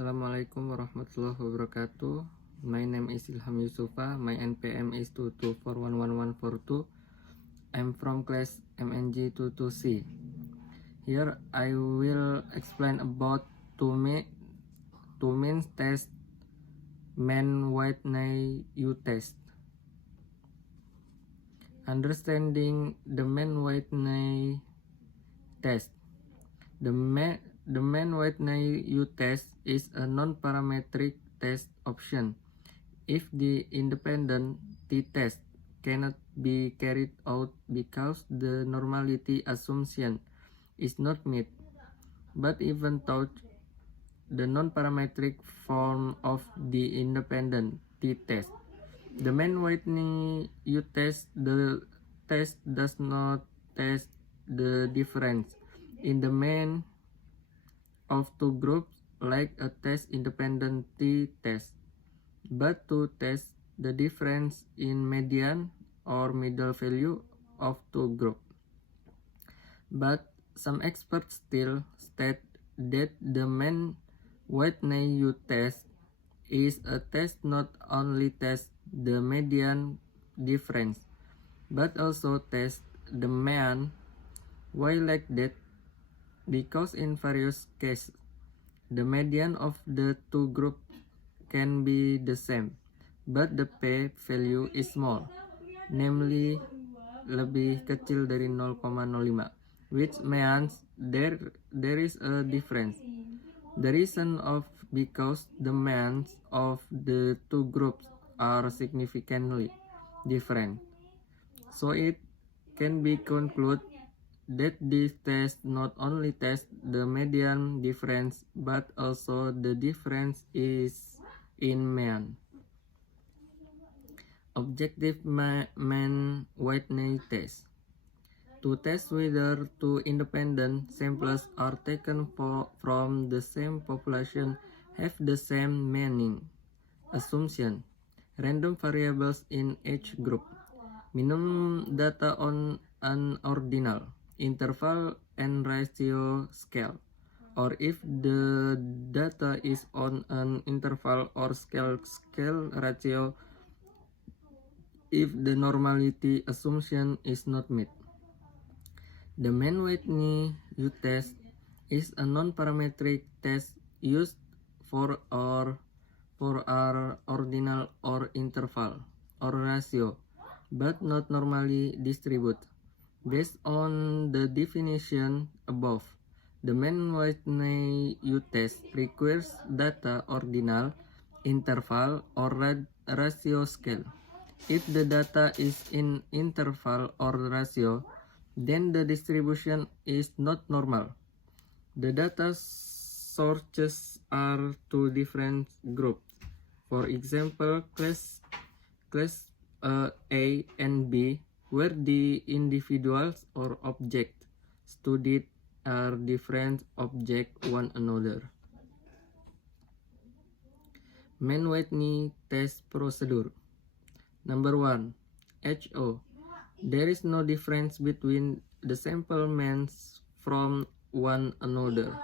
Assalamualaikum warahmatullahi wabarakatuh. My name is Ilham Yusufa. My NPM is 2241142. I'm from class MNG 22C. Here I will explain about two means test, Mann-Whitney U test. Understanding the Mann-Whitney test. The Mann-Whitney U test is a non-parametric test option. If the independent t-test cannot be carried out because the normality assumption is not met, but even though the non-parametric form of the independent t-test, the Mann-Whitney U test, the test does not test the difference in the mean of two groups like a test-independent t-test, but to test the difference in median or middle value of two groups. But some experts still state that the Mann-Whitney U test is a test not only test the median difference, but also test the mean. Why like that? Because in various cases, the median of the two groups can be the same, but the p-value is small, namely lebih kecil dari 0,05, which means there is a difference. The reason of because the means of the two groups are significantly different, so it can be concluded that this test not only tests the median difference but also the difference is in mean. Objective Mann-Whitney test. To test whether two independent samples are taken from the same population have the same meaning. Assumption. Random variables in each group. Minimum data on an ordinal, interval, and ratio scale, or if the data is on an interval or scale ratio if the normality assumption is not met. The Mann-Whitney U test is a non-parametric test used for our ordinal or interval or ratio, but not normally distributed. Based on the definition above, the Mann-Whitney U test requires data ordinal, interval, or ratio scale. If the data is in interval or ratio, then the distribution is not normal. The data sources are two different groups. For example, class A and B, where the individuals or objects studied are different objects one another. Mann-Whitney test procedure. Number 1. HO. There is no difference between the sample means from one another.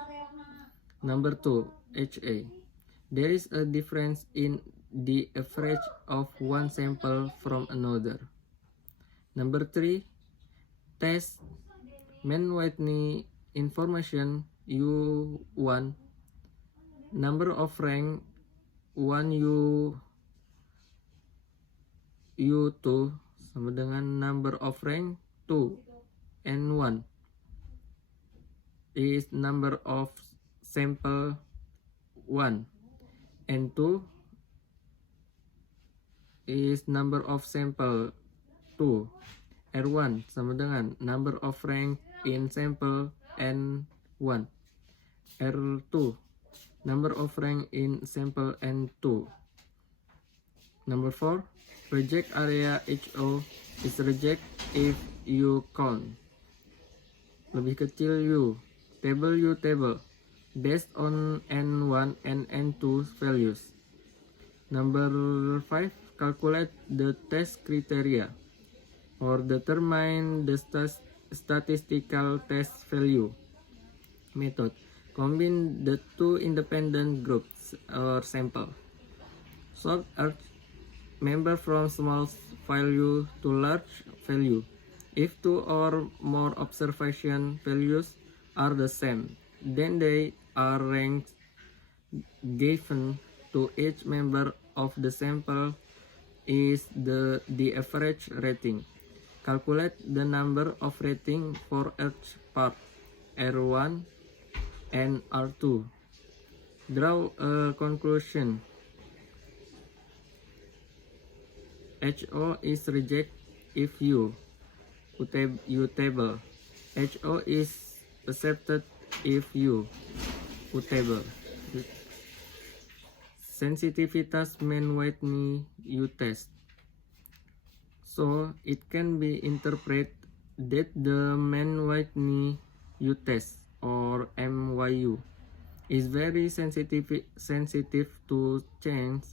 Number 2. HA. There is a difference in the average of one sample from another. Number 3. Test Mann-Whitney information U1. Number of rank 1 U2 sama dengan number of rank 2 and 1 is number of sample 1 and 2 is number of sample 2. R1 sama dengan number of rank in sample N1. R2 number of rank in sample N2. Number 4, reject area HO is reject if U count lebih kecil U. Table U table based on N1 and N2 values. Number 5, calculate the test criteria or determine the statistical test value. Method. Combine the two independent groups or sample. Sort each member from small value to large value. If two or more observation values are the same, then they are ranked given to each member of the sample is the average rating. Calculate the number of rating for each part, R1 and R2. Draw a conclusion. HO is reject if U table. HO is accepted if U table. Sensitivitas Mann-Whitney U-test. So it can be interpreted that the Mann-Whitney U-test or MYU is very sensitive to change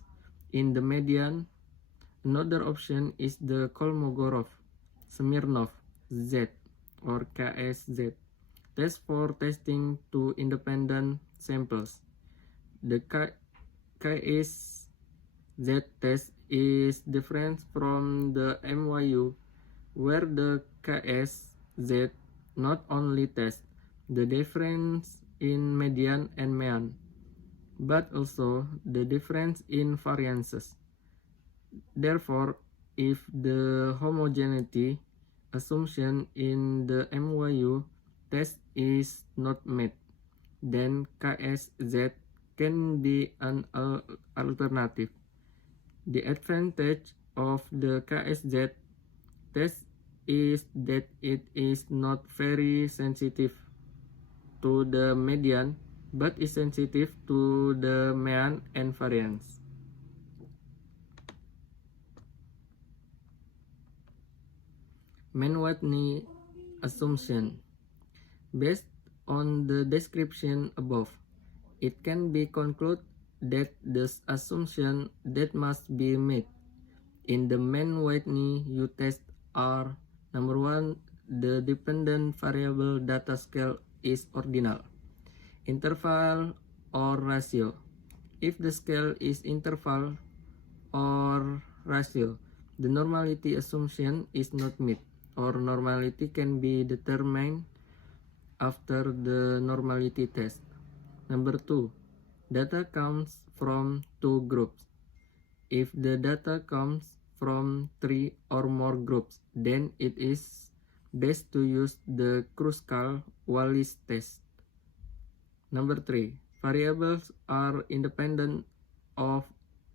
in the median. Another option is the Kolmogorov-Smirnov Z or KSZ test for testing two independent samples. The KSZ test is different from the MYU, where the KSZ not only tests the difference in median and mean, but also the difference in variances. Therefore, if the homogeneity assumption in the MYU test is not met, then KSZ can be an alternative. The advantage of the KSZ test is that it is not very sensitive to the median, but is sensitive to the mean and variance. Mann-Whitney assumption. Based on the description above, it can be concluded that the assumption that must be made in the Mann-Whitney U-test are: number one, the dependent variable data scale is ordinal, interval, or ratio. If the scale is interval or ratio, the normality assumption is not met, or normality can be determined after the normality test. Number two, data comes from two groups. If the data comes from three or more groups, then it is best to use the Kruskal-Wallis test. Number three, variables are independent of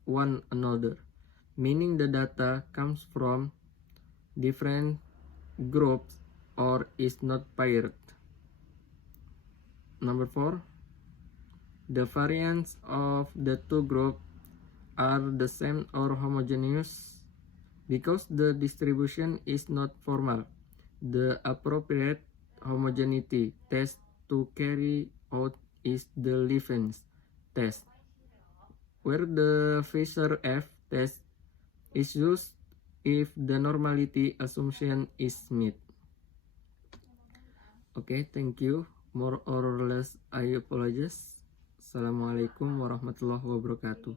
one another, meaning the data comes from different groups or is not paired. Number four, the variance of the two groups are the same or homogeneous because the distribution is not formal. The appropriate homogeneity test to carry out is the Levens test, where the Fisher-F test is used if the normality assumption is met. Okay, thank you. More or less, I apologize. Assalamualaikum warahmatullahi wabarakatuh.